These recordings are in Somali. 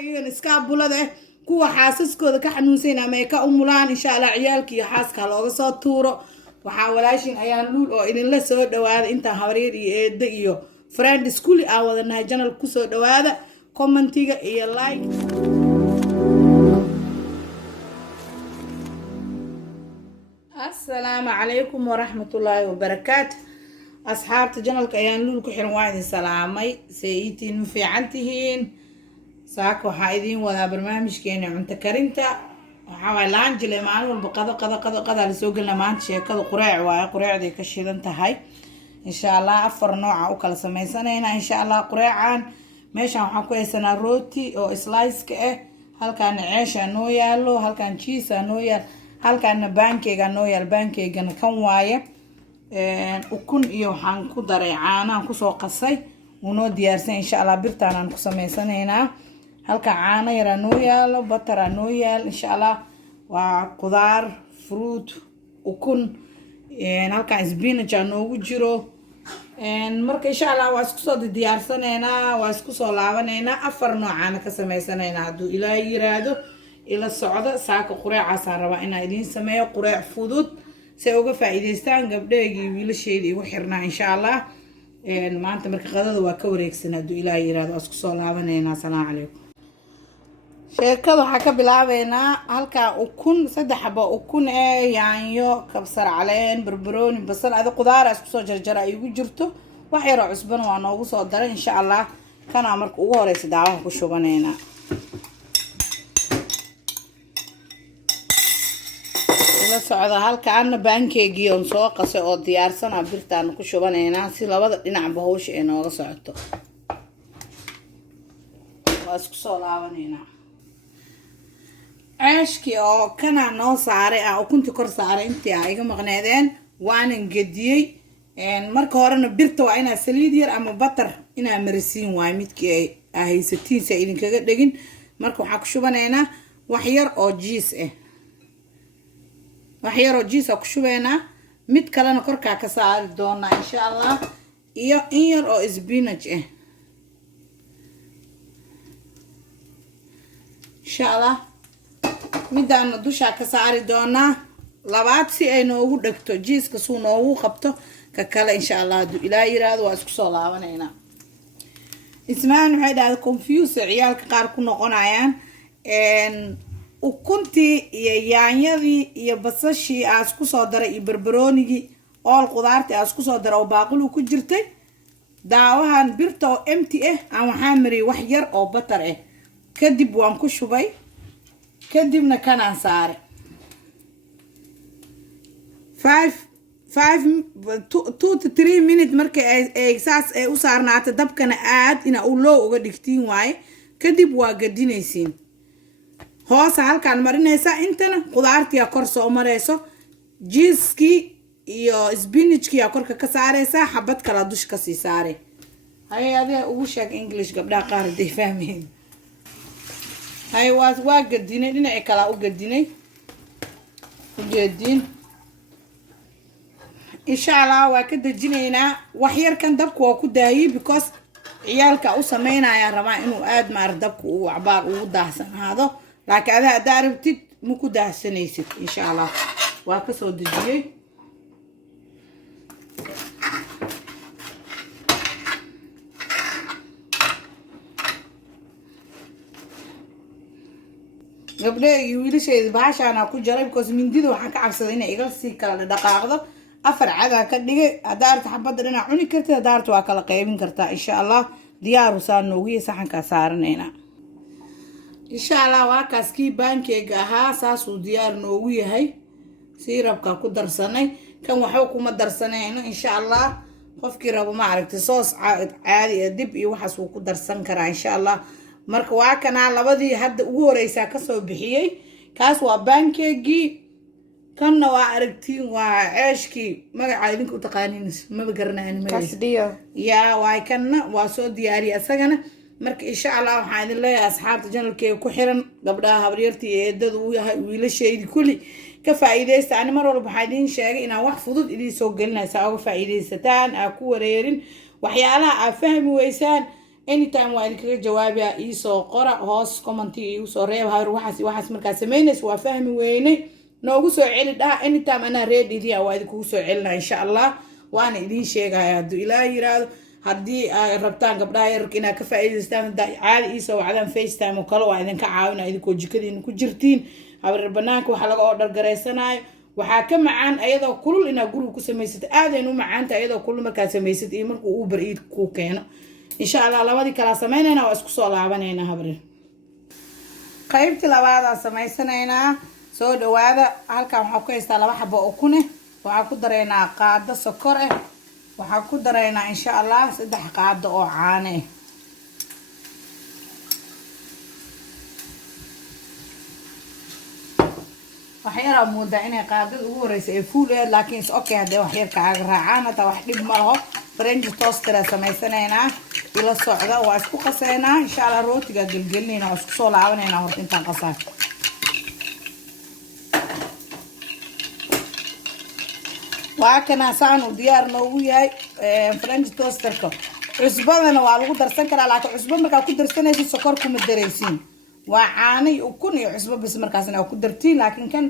iyagan iskaabulada kuwa xaasaskooda ka xanuunsan ama ay ka umulaan insha Allah ciyaalka iyo xaaska looga soo tuuro waxaa walaashin ayaan luul oo idinla soo dhawaada inta habaryar iyo eedo iyo friend school ah wadanahay channel ku soo dhawaada commentiga iyo like السلام عليكم ورحمة الله وبركاته أصحاب تجنل كيان لول كحرم واحد سلامي سيئتين في عنتهين ساكو حايدين ولا برنامج كيني عن تكرنتا وحاول لانجلي معلو البقضة لسوق لما شيكادو قريع دي كشيدان تهي إن شاء الله أفر نوع أوكال سميسانينا إن شاء الله قريعان ميشان وحاكوية سنة روتي أو إسلايس كأه هل كان عيشة نويالو هل كان تشيسة نويال هل كان بانكيغا نويال بانكيغا كان وايه ukun iyo waxaan ku daray caano ku soo qasay uno diyaarsan insha Allah birtaan aan ku sameysanaynaa halka caano yar noo yaalo butter noo yaal insha Allah waa qudaar fruit ukun halka spinach noogu jiro marka insha Allah waa isku soo diyaarsanaynaa waa isku soo laabanaynaa afar noocaan ka sameysanaynaa haduu Ilaahay yiraahdo ila socda saaka quraacas aan rabaa inaan idin sameeyo quraac fudud سأوقع فائدة قبل ويلشيء وحرنا إن شاء الله ما أنت مركز غدا وكوريك سنة دو إلى يراد أسكت صلاة بنينا السلام عليكم شركة حكى بلعبنا هلكا أكون سد حبة أكون يعني يو كبسر علين بربرون بصل هذا قدار أسكت جرجرة يوجرته وحير عصبان وأنا وصدر إن شاء الله كان عمرك أوريس دعوة كشو بنينا socda halkaan baankeygi oo soo qasay oo diyaarsan ah birtaan ku shubanayna si labada dhinac bahawsh ee nooga socoto waa isku soo laabanayna aashki oo kana noo saaray ah ukunti kor saaray intii ay iga maqneedeen waanan gediyay marka horena birta waa ina saliid yar ama butter ina marisiin waay midkii ay haysatiin si idin kaga dhigin marka waxa ku shubanaynaa wax yar oo jiis ah waxyaro jiisa ku shubeena mid kalena korka ka saari doona insha Allah iyo in yar oo spinach insha Allah midaan dusha ka saari doona labaad si ay noogu dhagto jiiska soo noogu qabto ka kale insha Allah du Ilaahay yiraahdo waa isku soo laabanayna ismaan waxay dhahay confuse ciyaalka qaar ku noqonayaan ukunti iyo yaanyadii iyo basashii aas ku soo daray iyo barbaroonigi oo qudaarti aas ku soo daray oo baaqulu ku jirtay daawahan birta oo empty aan waxaan mariyay wax yar oo butter kadib waan ku shubay kadibna kanaan saaray 2 to 3 minutes markay ay saas ay u saarnaato dabkana aad ina u loo uga dhigtiin waaye kadib waa gadinaysiin hoos halkaan marinaysa intana qudaartii kor soo marayso jiiski iyo spinachki korka ka saaraysa xabad kala dush ka sii saaray hay adiga ugu sheeg English gabdha qaar day fahmeen hay waa gadinay dhinaca kala u gadinay ujeedin insha Allah waa ka dajinaynaa wax yar kan dabku waa ku daayay because ciyaalka u sameynaya rabaa inuu aad maar dabku uu cabaar ugu daahsanaado لكن هذا داربتي مكو دهسنيست إن شاء الله وكسو دجيي قبل يويل شيء باش أنا أكون جرب كوز من ديدو حكى عبسدين إيجال سيكال دقائق أفر عذا كدقة دارت حبض لنا عني كرتا دارت واكل قيمين كرتا إن شاء الله ديار وصار نوغي صحن كسارنينا إن شاء الله واكاس كي بانكيغا ها ساسو ديار نووي هاي سيربكا كو درساناي كان waxaa kuma darsanayno إن شاء الله qofkii rabo ma aragtay soos caadi dib iyo waxaas uu ku darsan karaa إن شاء الله marka waa kana labadii hadda ugu horeysa ka soo bixiyay kaas waa baankeygi kana waa aragtiin waa ceeshki magaca idinku taqaaniin ma garanayaan magaciisa yaa waa kana waa soo diyaariyay asagana marka insha Allah waxaan idin leeyahay asxaabta channelkeega ku xiran gabdhaha habaryartii eedadu u yahay wiilasheedii kulli ka faa'iideysta ani mar walba waxaan idin sheegay inaan wax fudud idin soo gelinaysa oo faa'iideysataan ku wareerin waxyaalaha aad fahmi weysaan anytime waa idinkaga jawaabaya iisoo qora hoos commentiga iigu soo reeb habar waxaas markaa samaynaysa waa fahmi weynay noogu soo celi dhaha anytime anaa reedidia waa idinkugu soo celinaa insha allah waana idiin sheegaya hadduu ilaaha yiraahdo haddii ay rabtaan gabdhaha yararka inaad ka faa'iidaystaan haddaa caadi iisoo wacdaan facetime oo kale waa idinka caawina idinkoo jikadiina ku jirtiin habar banaanka waxaa laga order garaysanaayo waxaa ka macaan ayadoo kulul inaad guriga ku samaysatid aadayn u macaanta ayadoo kulul markaad samaysad iyo markuu Uber Eats kuu keeno insha allah labadii kala samaynayna waa isku soo laabanayna habrin qaybtii labaad samaysanayna soo dhawaada halkan waxaa ku haystaa 2 xabo oo kune waxaa ku dareynaa qaado sokor ah waxaa ku dareynaa insha allah 3 qaado oo caano ah waxyara moodaa inay qaadada ugu horeysa ee fuul ah laakiin is okay hadii wax yar kaaga raacaan hada wax dhib ma laho French toaster samaysanayna ila socda waa isku qaseynaa insha Allah rootiga galgalinayna isku soo laabanayna horta intaan qasaa waa kana saanu diyaar noogu yahay French toasterka cusbadana waa lagu darsan karaa laakiin cusbo markaa ku darsanayso sokor kuma dareysiin waa caani ukun iyo cusbo bas markaasna ku dartiin laakiin kan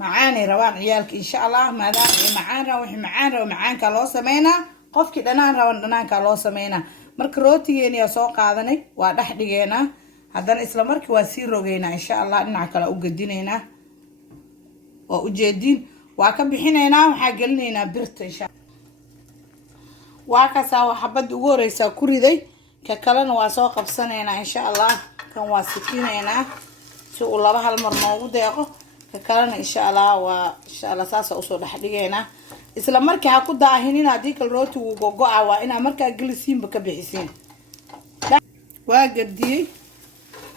macaani rabaan ciyaalka insha Allah maadaama ay macaan wixii macaanka loo sameeynaa qofkii dhanaan raban dhanaanka loo sameeynaa marka rootigeena soo qaadanay waa dhax dhigeena haddana isla markii waa sii rogeynaa insha Allah dhinaca kale u gadinaynaa oo u jeedin waa ka bixinaynaa waxa galinaynaa birta insha waa ka soo xabad ugu horeysa ku riday ka kalena waa soo qabsanaynaa insha Allah kan waa sikinaynaa si uu laba hal mar noogu deeqo ka kalena insha Allah saas oo soo dhax dhigeena isla markii ha ku daahinina hadii kal rooti uu gogo'a waa ina markaa galisiinba ka bixisiin waa gadiyay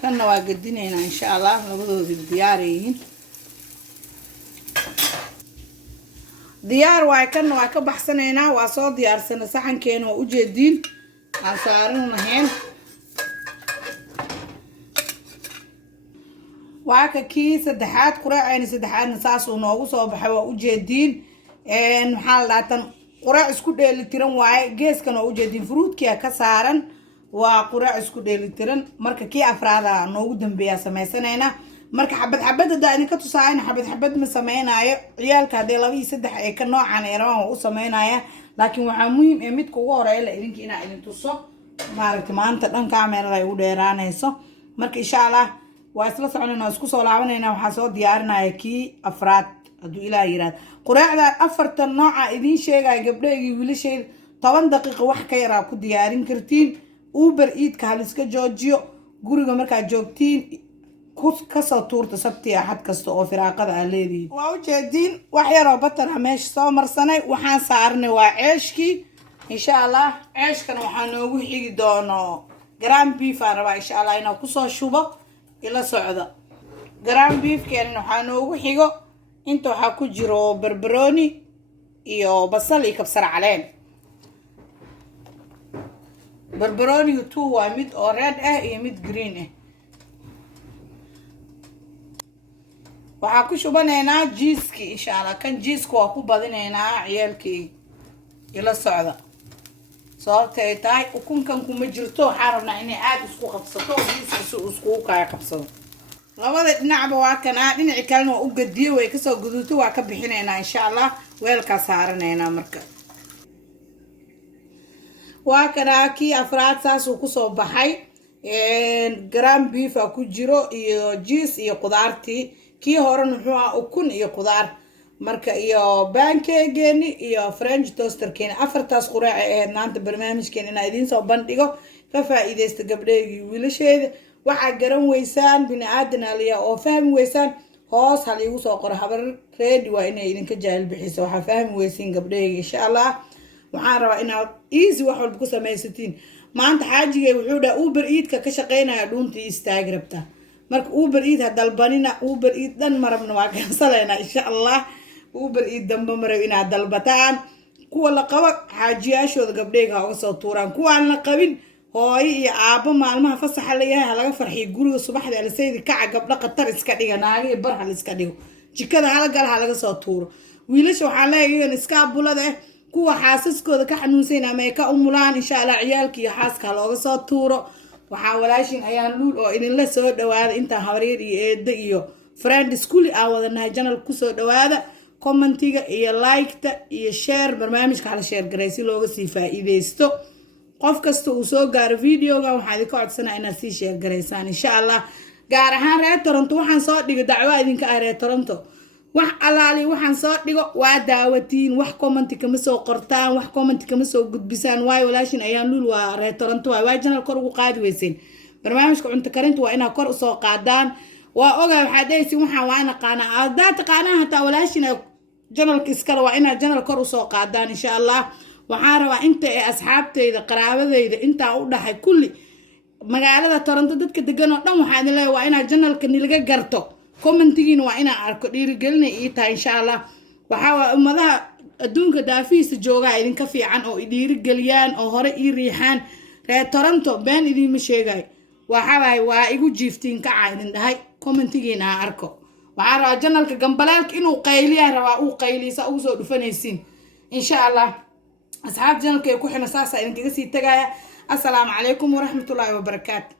kana waa gadinayna insha Allah labadooda diyaar yihiin diyaar waa kan waa ka baxsanaynaa waa soo diyaarsana saxankeena oo u jeedin aan saaranayn waa ka kii saddexaad quraacayna saddexaadna saas uu noogu soo baxay waa u jeedin maxaa la tan quraac isku dheelitiran waaye geeskan oo u jeedin fruitkiya ka saaran waa quraac isku dheelitiran marka kii afraada noogu dambeeya samaysanayna marka xabad dadaan ka tusaayna xabad ma sameynaayo ciyaalka hadee 2 iyo 3 ay ka noocan ay rabaan u sameynaya laakiin waxa muhiim ah midka ugu horeeya la idinka ina idin tuso maaragtay maanta dhan kaamirada ay u dheeraanayso marka insha Allah waa isla soconayna isku soo laabanayna waxa soo diyaarinaya kii afraad haduu ilaa yiraahdo quraacda 4 nooca idin sheegay gabdhaygii wiilasheed 10 daqiiqo wax ka yar ku diyaarin kartiin Uber Eats ka hal iska joojiyo guriga marka joogtiin kasoo tuurta sabti axad kasta oo firaaqada aan leedahay waa u jeedin wax yar oo batar meesh soo marsanay waxaan saarnay waa ceeshkii insha Allah ceeshkan waxaan noogu xigi doono gram beef aan rabaa insha Allah inaan ku soo shubo ila socda gram beef keenan waxaan noogu xigo inta waxa ku jiro barbarooni iyo basal iyo kabsar caleen barbarooni tu waa mid oo red ah iyo mid green ah waxa ku shubanaynaa jiiski insha Allah kan jiisku waa ku badinaynaa ciyaalkii ila socda sababtay tahay ukunkan kuma jirto waxaan rabnaa inay aad isku qabsato jiiska isku kaya qabsado labada dhinacba waa kana dhinaci kalena waa u gadiyo way ka soo guduto waa ka bixinaynaa insha Allah weelka saaranaynaa marka waa kana kii afraad saas uu ku soo baxay gram beef ku jiro iyo jiis iyo qudaartii kii hore wuxuu ahaa ukun iyo qudaar marka iyo pancake iyo French toaster keen afartaas quraac ee maanta barnaamijkeen ina idin soo bandhigo ka faa'iideysta gabdhaygii wiilasheeda waxa garan weysaan bini aadan aliya oo fahmi weysaan hoos hal igu soo qor habar ready waa inay idinka jaahil bixiso waxa fahmi weysiin gabdhaygii insha Allah waxaan rabaa inaad easy wax walba ku samaysatiin maanta xaajigay wuxuu dhaa Uber Eats ka shaqeynaya dhuuntii istaag rabta marka Uber Eats dalbanina Uber Eats dan marabna waa kansalayna insha Allah Uber Eats damba marab ina dalbataan kuwa la qabo xaajiyaashooda gabdhayga uga soo tuuraan kuwa aan la qabin hooy iyo aabo maalmaha fasaxa la yahay laga farxiyo guriga subaxda la saydi kaca gabdha qatar iska dhiganaaga bar hal iska dhigo jikada hal gal laga soo tuuro wiilasha waxa la yeeyeen iska bulada ku kuwa xaasaskooda ka xanuunsan ama ay ka umulaan insha Allah ciyaalka iyo xaaska looga soo tuuro waxaa walaashin ayaan luul oo idinla soo dhawaada inta habaryar iyo eedda iyo friend school aan wadanahay channel ku soo dhawaada commentiga iyo like-ta iyo share barnaamijka la share garay si looga sii faa'iideysto qof kasta uu soo gaaro videoga waxaan idinka codsanayaa inaad sii share garaysaan insha Allah gaar ahaan reer Toronto waxaan soo dhigo dacwo idinka ah reer Toronto wax alaali waxaan soo dhigo waa daawatiin wax comment kama soo qortaan wax comment kama soo gudbisaan waay walaashin ayaan luul waa reer Toronto waa channel kor ugu qaadi weyseen barnaamijka cunto karinta waa inaad kor u soo qaadaan waa ogaa waxaad dhahaysiin waxaan waa ina qaana aad taqaanaa hataa walaashin channelka iskala waa inaad channel kor u soo qaadaan insha Allah waxaan rabaa inta ay asxaabteyda qaraabadeyda inta u dhaxay kulli magaalada Toronto dadka degan oo dhan waxaan leeyahay waa inaad channelka nilaga garto commentigiina waa inaan arko dhiirigelin ii tahay insha Allah waxa waa ummadaha adduunka daafiisa jooga idinka fiican oo dhiirigeliyaan oo hore ii riixaan reer Toronto been idin ma sheegay waxa waa igu jiiftiin ka caydin dhahay commentigiina aan arko waxa rabaa channelka gambalaalka inuu qayliyaa rabaa uu qaylisa uu soo dhufanaysiin insha Allah asxaab channelka ku xina saasa idinkaga sii tagaya assalaamu calaykum waraxmatullaahi wabarakaatuh